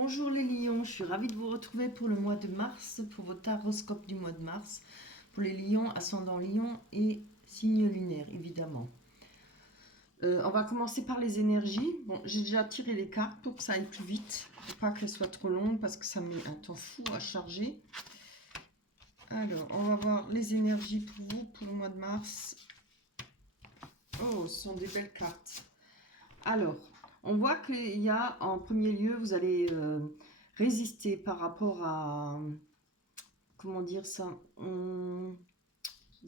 Bonjour les lions, je suis ravie de vous retrouver pour le mois de mars, pour votre horoscope du mois de mars, pour les lions, ascendant lion et signe lunaire évidemment. On va commencer par les énergies. Bon, j'ai déjà tiré les cartes pour que ça aille plus vite, pour pas qu'elles soient trop longues parce que ça met un temps fou à charger. Alors, on va voir les énergies pour vous pour le mois de mars. Oh, ce sont des belles cartes. Alors, on voit qu'il y a en premier lieu, vous allez résister par rapport à, comment dire ça, vous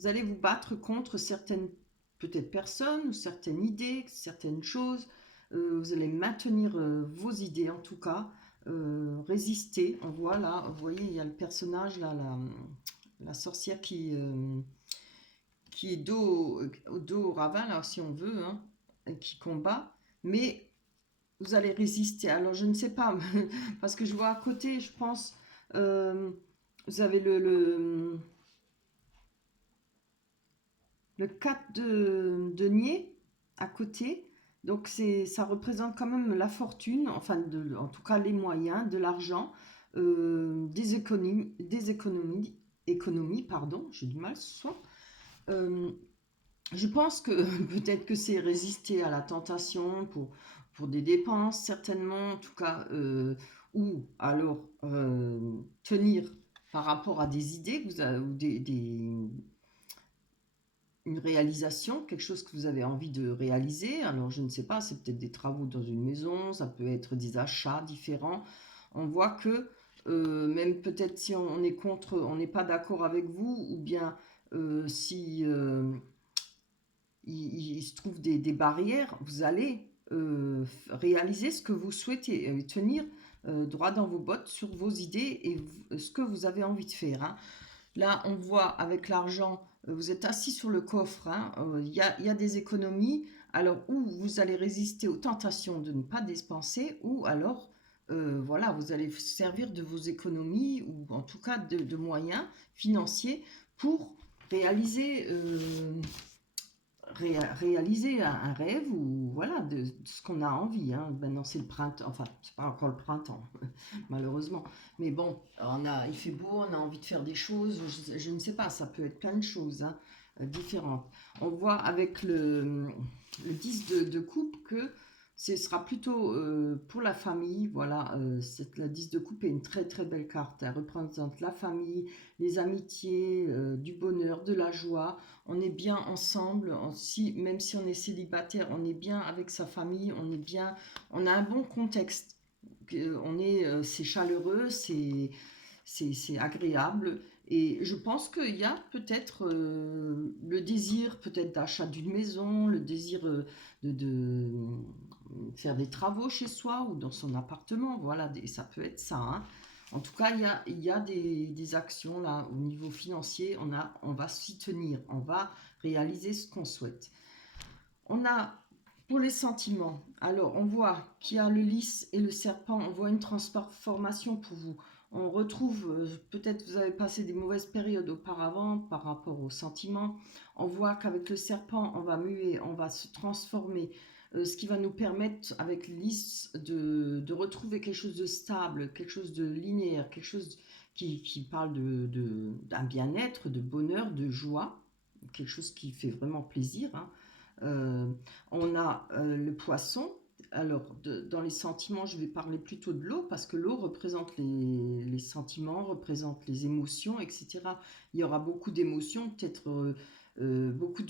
allez vous battre contre certaines peut-être personnes, ou certaines idées, certaines choses. Vous allez maintenir vos idées en tout cas, résister. On voit là, vous voyez, il y a le personnage là, la sorcière qui est dos au ravin là, si on veut, hein, et qui combat. Mais vous allez résister. Alors je ne sais pas, parce que je vois à côté, je pense, vous avez le 4 de denier à côté. Donc ça représente quand même la fortune, enfin en tout cas les moyens, de l'argent, économies, pardon, j'ai du mal ce soir. Euh, je pense que peut-être que c'est résister à la tentation pour des dépenses, certainement, en tout cas, ou alors tenir par rapport à des idées que vous avez, ou une réalisation, quelque chose que vous avez envie de réaliser. Alors, je ne sais pas, c'est peut-être des travaux dans une maison, ça peut être des achats différents. On voit que même peut-être si on est contre, on n'est pas d'accord avec vous, ou bien si il se trouve des barrières, vous allez réaliser ce que vous souhaitez, tenir droit dans vos bottes sur vos idées et ce que vous avez envie de faire, hein. Là, on voit avec l'argent, vous êtes assis sur le coffre, hein, y a des économies. Alors, ou vous allez résister aux tentations de ne pas dépenser, ou alors, voilà, vous allez servir de vos économies, ou en tout cas de moyens financiers pour réaliser, réaliser un rêve, ou voilà, de ce qu'on a envie, hein. Maintenant, c'est le printemps, enfin, c'est pas encore le printemps, malheureusement. Mais bon, il fait beau, on a envie de faire des choses, je ne sais pas, ça peut être plein de choses, hein, différentes. On voit avec le 10 de coupe que ce sera plutôt pour la famille. Voilà, la 10 de coupe est une très très belle carte. Elle représente la famille, les amitiés, du bonheur, de la joie. On est bien ensemble, même si on est célibataire, on est bien avec sa famille, on est bien, on a un bon contexte. C'est chaleureux, c'est agréable. Et je pense qu'il y a peut-être le désir peut-être d'achat d'une maison, le désir de faire des travaux chez soi ou dans son appartement. Voilà, ça peut être ça, hein. En tout cas, il y a des actions là au niveau financier. On va s'y tenir, on va réaliser ce qu'on souhaite. On a pour les sentiments, alors on voit qu'il y a le lys et le serpent, on voit une transformation pour vous. On retrouve, peut-être vous avez passé des mauvaises périodes auparavant par rapport aux sentiments. On voit qu'avec le serpent, on va muer, on va se transformer, ce qui va nous permettre avec le lys de retrouver quelque chose de stable, quelque chose de linéaire, quelque chose qui parle d'un bien-être, de bonheur, de joie, quelque chose qui fait vraiment plaisir, hein. Euh, on a le poisson. Alors, dans les sentiments, je vais parler plutôt de l'eau parce que l'eau représente les sentiments, représente les émotions, etc. Il y aura beaucoup d'émotions, peut-être beaucoup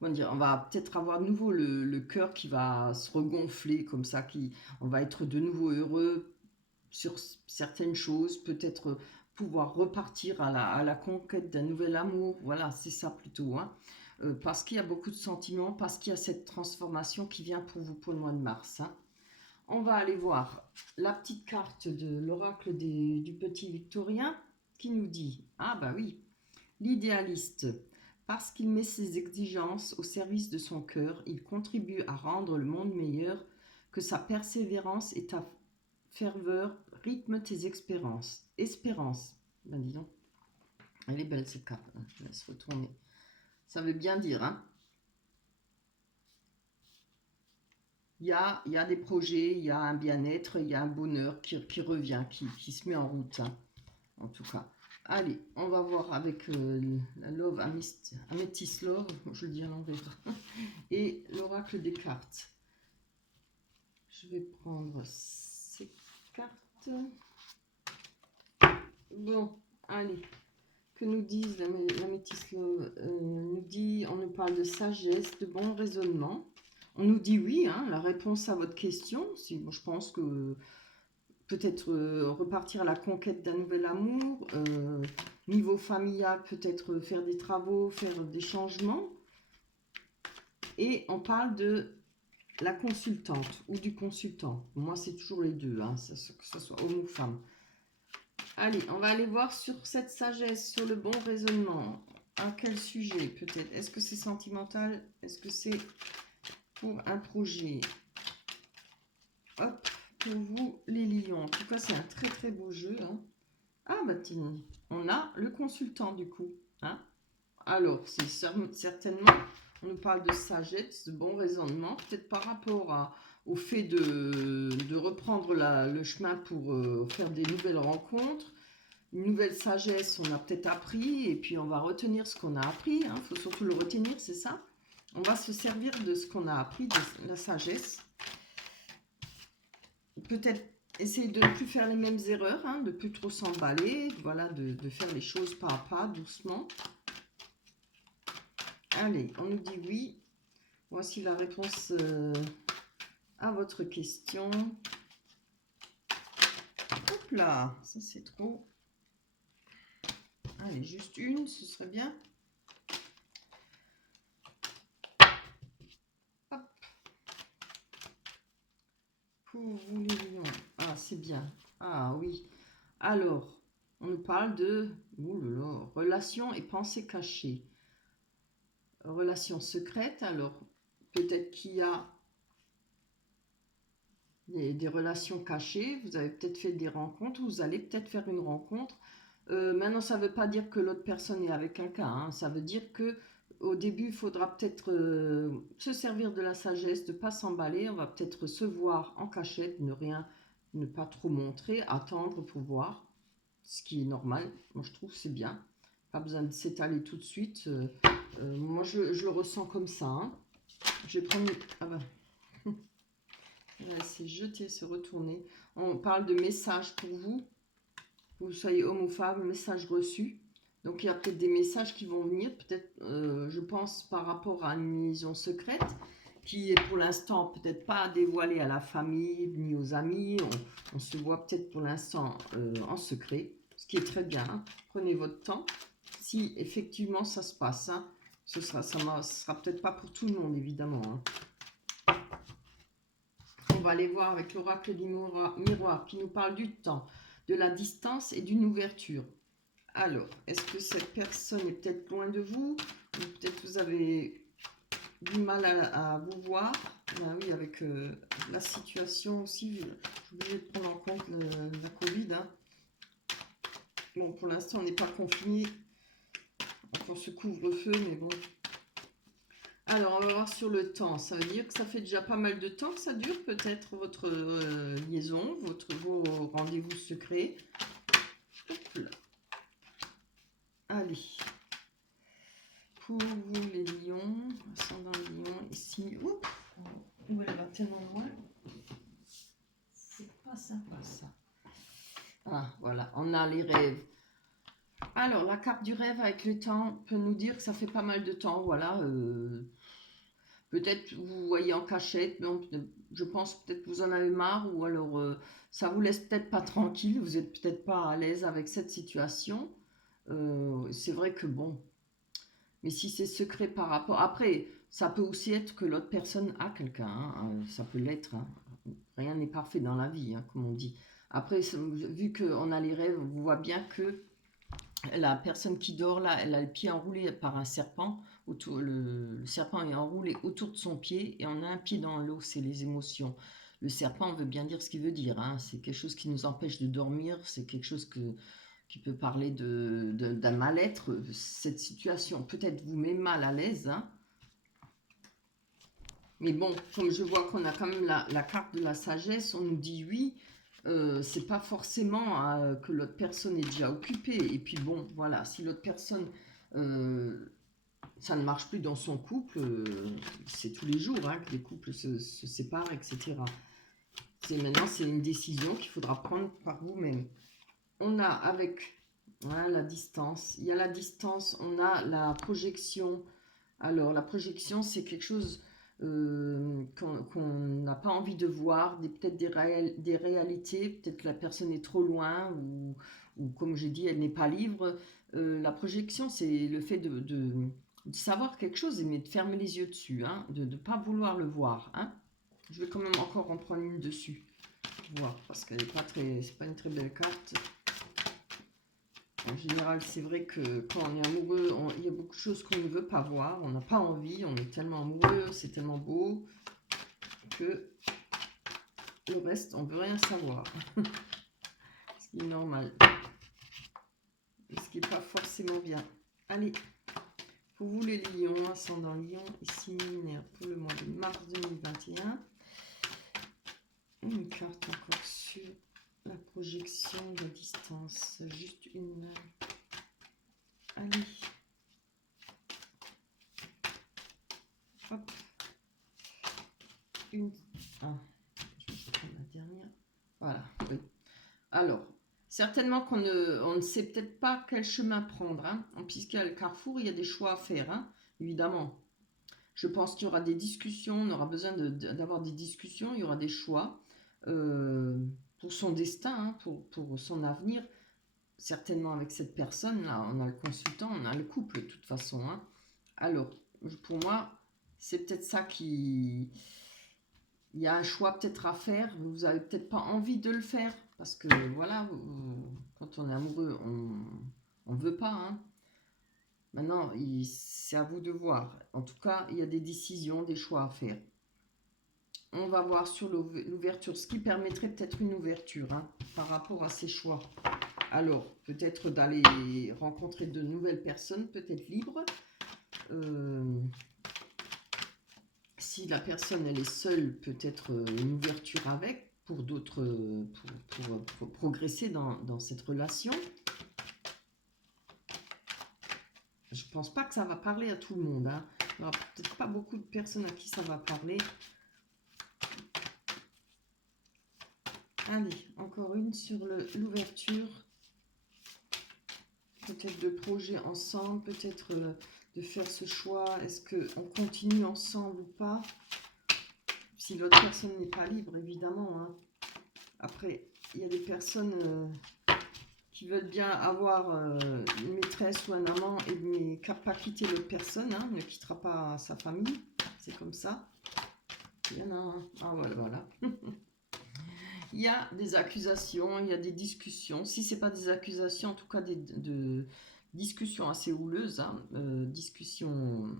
comment dire, on va peut-être avoir de nouveau le cœur qui va se regonfler comme ça, on va être de nouveau heureux sur certaines choses, peut-être pouvoir repartir à la conquête d'un nouvel amour. Voilà, c'est ça plutôt, hein. Parce qu'il y a beaucoup de sentiments, parce qu'il y a cette transformation qui vient pour vous pour le mois de mars, hein. On va aller voir la petite carte de l'oracle du petit Victorien qui nous dit, ah bah oui, l'idéaliste, parce qu'il met ses exigences au service de son cœur, il contribue à rendre le monde meilleur, que sa persévérance et ta ferveur rythment tes espérances. Espérance. Ben dis donc, elle est belle cette carte, hein. Je laisse retourner. Ça veut bien dire, hein. il y a des projets, il y a un bien-être, il y a un bonheur qui revient, qui se met en route, hein, en tout cas. Allez, on va voir avec la Love Amethyst Love, je le dis à l'envers, et l'oracle des cartes. Je vais prendre ces cartes. Bon, allez. Que nous disent l'améthyste Love nous dit, on nous parle de sagesse, de bon raisonnement. On nous dit oui, hein, la réponse à votre question. Si, bon, je pense que peut-être repartir à la conquête d'un nouvel amour. Niveau familial, peut-être faire des travaux, faire des changements. Et on parle de la consultante ou du consultant. Moi, c'est toujours les deux, hein, que ce soit homme ou femme. Allez, on va aller voir sur cette sagesse, sur le bon raisonnement. À quel sujet peut-être? Est-ce que c'est sentimental? Est-ce que c'est pour un projet? Hop, pour vous les lions. En tout cas, c'est un très très beau jeu, hein. Ah bah tiens, on a le consultant du coup, hein. Alors, c'est certainement, on nous parle de sagesse, de bon raisonnement, peut-être par rapport au fait de reprendre le chemin pour faire des nouvelles rencontres, une nouvelle sagesse, on a peut-être appris, et puis on va retenir ce qu'on a appris, hein. Faut surtout le retenir, c'est ça. On va se servir de ce qu'on a appris, de la sagesse. Peut-être essayer de ne plus faire les mêmes erreurs, hein, de ne plus trop s'emballer, voilà, de faire les choses pas à pas, doucement. Allez, on nous dit oui. Voici la réponse à votre question. Hop là, ça c'est trop. Allez, juste une, ce serait bien. Hop. Pour vous les lions. Ah, c'est bien. Ah oui. Alors, on nous parle de relations et pensées cachées. Relations secrètes. Alors, peut-être qu'il y a des relations cachées. Vous avez peut-être fait des rencontres. Vous allez peut-être faire une rencontre. Maintenant, ça ne veut pas dire que l'autre personne est avec quelqu'un, hein. Ça veut dire que au début, il faudra peut-être se servir de la sagesse, de ne pas s'emballer. On va peut-être se voir en cachette, ne pas trop montrer, attendre pour voir, ce qui est normal. Moi, je trouve que c'est bien. Pas besoin de s'étaler tout de suite. Moi, je le ressens comme ça, hein. Je vais prendre... Ah ben... C'est jeter, se retourner. On parle de messages pour vous. Vous soyez homme ou femme, message reçu. Donc il y a peut-être des messages qui vont venir, peut-être, je pense, par rapport à une liaison secrète, qui est pour l'instant peut-être pas dévoilée à la famille ni aux amis. On se voit peut-être pour l'instant en secret, ce qui est très bien, hein. Prenez votre temps. Si effectivement ça se passe, hein, ça sera peut-être pas pour tout le monde, évidemment, hein. On va aller voir avec l'oracle du miroir qui nous parle du temps, de la distance et d'une ouverture. Alors, est-ce que cette personne est peut-être loin de vous? Ou peut-être vous avez du mal à vous voir? Ah oui, avec la situation aussi, j'ai oublié de prendre en compte la Covid, hein. Bon, pour l'instant, on n'est pas confiné. Enfin, ce couvre-feu, mais bon. Alors, on va voir sur le temps. Ça veut dire que ça fait déjà pas mal de temps que ça dure, peut-être, votre liaison, vos rendez-vous secrets. Hop là. Allez. Pour vous, les lions, ascendant lion, ici. Oups, où elle va tellement loin. C'est pas sympa, ça. Ah, voilà, on a les rêves. Alors, la carte du rêve avec le temps peut nous dire que ça fait pas mal de temps, voilà. Peut-être vous voyez en cachette, donc je pense peut-être que vous en avez marre, ou alors ça vous laisse peut-être pas tranquille, vous êtes peut-être pas à l'aise avec cette situation. C'est vrai que bon, mais si c'est secret par rapport... Après, ça peut aussi être que l'autre personne a quelqu'un, hein, ça peut l'être, hein. Rien n'est parfait dans la vie, hein, comme on dit. Après, vu qu'on a les rêves, on voit bien que la personne qui dort là, elle a le pied enroulé par un serpent. Le serpent est enroulé autour de son pied et on a un pied dans l'eau, c'est les émotions. Le serpent veut bien dire ce qu'il veut dire, hein. C'est quelque chose qui nous empêche de dormir, c'est quelque chose qui peut parler d'un mal-être. Cette situation peut-être vous met mal à l'aise, hein. Mais bon, comme je vois qu'on a quand même la carte de la sagesse, on nous dit oui, c'est pas forcément que l'autre personne est déjà occupée. Et puis bon, voilà, si l'autre personne, euh, ça ne marche plus dans son couple, c'est tous les jours hein, que les couples se séparent, etc. Maintenant, c'est une décision qu'il faudra prendre par vous-même. On a avec voilà, la distance, il y a la distance, on a la projection. Alors, la projection, c'est quelque chose qu'on n'a pas envie de voir, peut-être des réalités, peut-être que la personne est trop loin, ou comme j'ai dit, elle n'est pas libre. La projection, c'est le fait de savoir quelque chose, mais de fermer les yeux dessus, hein, de ne pas vouloir le voir. Hein. Je vais quand même encore en prendre une dessus, voir, parce qu'elle n'est pas très, c'est pas une très belle carte. En général, c'est vrai que quand on est amoureux, il y a beaucoup de choses qu'on ne veut pas voir, on n'a pas envie, on est tellement amoureux, c'est tellement beau que le reste, on ne veut rien savoir. Ce qui est normal. Ce qui n'est pas forcément bien. Allez, pour vous les lions, ascendant lion, ici lunaire pour le mois de mars 2021. Une carte encore sur la projection, la distance, juste une. Allez. Hop. Une. Ah, je vais prendre la dernière. Voilà, oui. Alors, certainement qu'on ne sait peut-être pas quel chemin prendre. Hein. Puisqu'il y a le carrefour, il y a des choix à faire, hein, évidemment. Je pense qu'il y aura des discussions, on aura besoin d'avoir des discussions, il y aura des choix pour son destin, hein, pour son avenir. Certainement avec cette personne, là, on a le consultant, on a le couple de toute façon. Hein. Alors, pour moi, c'est peut-être ça qui... Il y a un choix peut-être à faire, vous n'avez peut-être pas envie de le faire, parce que voilà, quand on est amoureux, on ne veut pas. Hein. Maintenant, c'est à vous de voir. En tout cas, il y a des décisions, des choix à faire. On va voir sur l'ouverture, ce qui permettrait peut-être une ouverture hein, par rapport à ces choix. Alors, peut-être d'aller rencontrer de nouvelles personnes, peut-être libres. Si la personne elle est seule, peut-être une ouverture avec pour d'autres, pour progresser dans cette relation. Je pense pas que ça va parler à tout le monde. Hein. Il n'y aura peut-être pas beaucoup de personnes à qui ça va parler. Allez, encore une sur l'ouverture. Peut-être de projet ensemble, peut-être de faire ce choix. Est-ce qu'on continue ensemble ou pas? Si l'autre personne n'est pas libre, évidemment. Hein. Après, il y a des personnes qui veulent bien avoir une maîtresse ou un amant et mais pas quitter l'autre personne, hein, ne quittera pas sa famille. C'est comme ça. Il y en a un. Ah voilà, voilà. Il y a des accusations, il y a des discussions. Si ce n'est pas des accusations, en tout cas de discussions assez houleuses, hein, discussions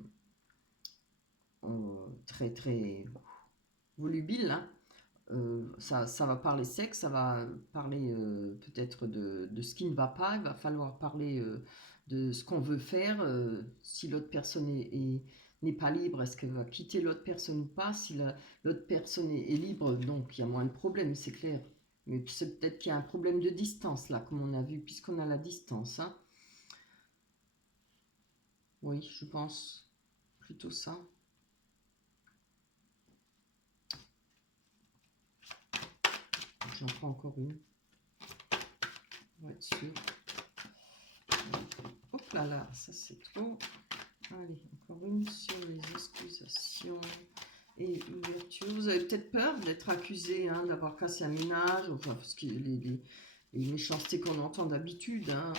très très volubiles. Hein. Ça va parler sexe, ça va parler peut-être de ce qui ne va pas. Il va falloir parler de ce qu'on veut faire. Si l'autre personne n'est pas libre, est-ce qu'elle va quitter l'autre personne ou pas? Si l'autre personne est libre, donc il y a moins de problèmes, c'est clair. Mais c'est peut-être qu'il y a un problème de distance, là, comme on a vu, puisqu'on a la distance. Hein. Oui, je pense plutôt ça. J'en prends encore une. Pour être sûr. Hop là là, ça c'est trop. Allez, encore une sur les excusations et l'ouverture. Vous avez peut-être peur d'être accusé hein, d'avoir cassé un ménage, enfin, parce que les méchancetés qu'on entend d'habitude. Hein.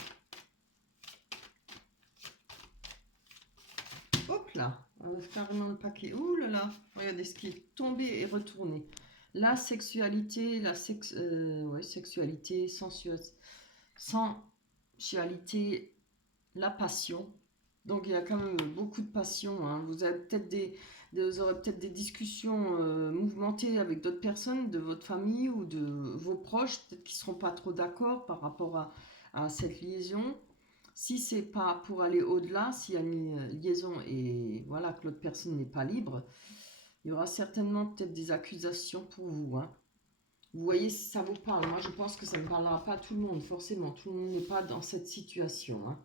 Hop là, on a carrément le paquet. Ouh là là, regardez ce qui est tombé et retourné. La sexualité, ouais, sexualité, sensualité, la passion. Donc il y a quand même beaucoup de passion. Hein. Vous avez peut-être vous aurez peut-être des discussions mouvementées avec d'autres personnes de votre famille ou de vos proches, peut-être qu'ils ne seront pas trop d'accord par rapport à cette liaison. Si c'est pas pour aller au-delà, s'il y a une liaison et voilà que l'autre personne n'est pas libre, Il y aura certainement peut-être des accusations pour vous, hein. Vous voyez si ça vous parle. Moi, je pense que ça ne parlera pas à tout le monde, forcément. Tout le monde n'est pas dans cette situation, hein.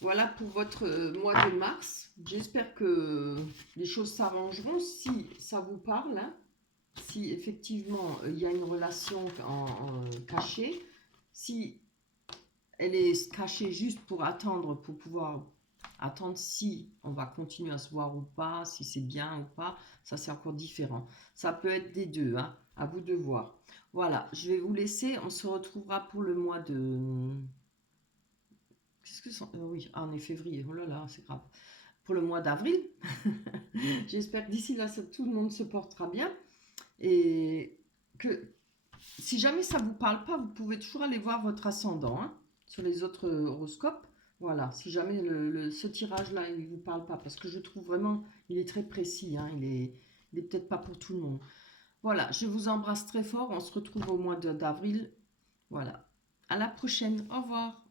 Voilà pour votre mois de mars. J'espère que les choses s'arrangeront si ça vous parle, hein. Si effectivement il y a une relation cachée, si elle est cachée juste pour attendre, pour pouvoir attendre si on va continuer à se voir ou pas, si c'est bien ou pas, ça c'est encore différent. Ça peut être des deux, hein, à vous de voir. Voilà, je vais vous laisser, on se retrouvera pour le mois de... Qu'est-ce que c'est oui, ah, on est février, oh là là, c'est grave. Pour le mois d'avril. J'espère que d'ici là, tout le monde se portera bien. Et que si jamais ça ne vous parle pas, vous pouvez toujours aller voir votre ascendant, hein, sur les autres horoscopes. Voilà, si jamais ce tirage-là, il ne vous parle pas, parce que je trouve vraiment, il est très précis, hein, il est peut-être pas pour tout le monde. Voilà, je vous embrasse très fort, on se retrouve au mois d'avril. Voilà, à la prochaine, au revoir.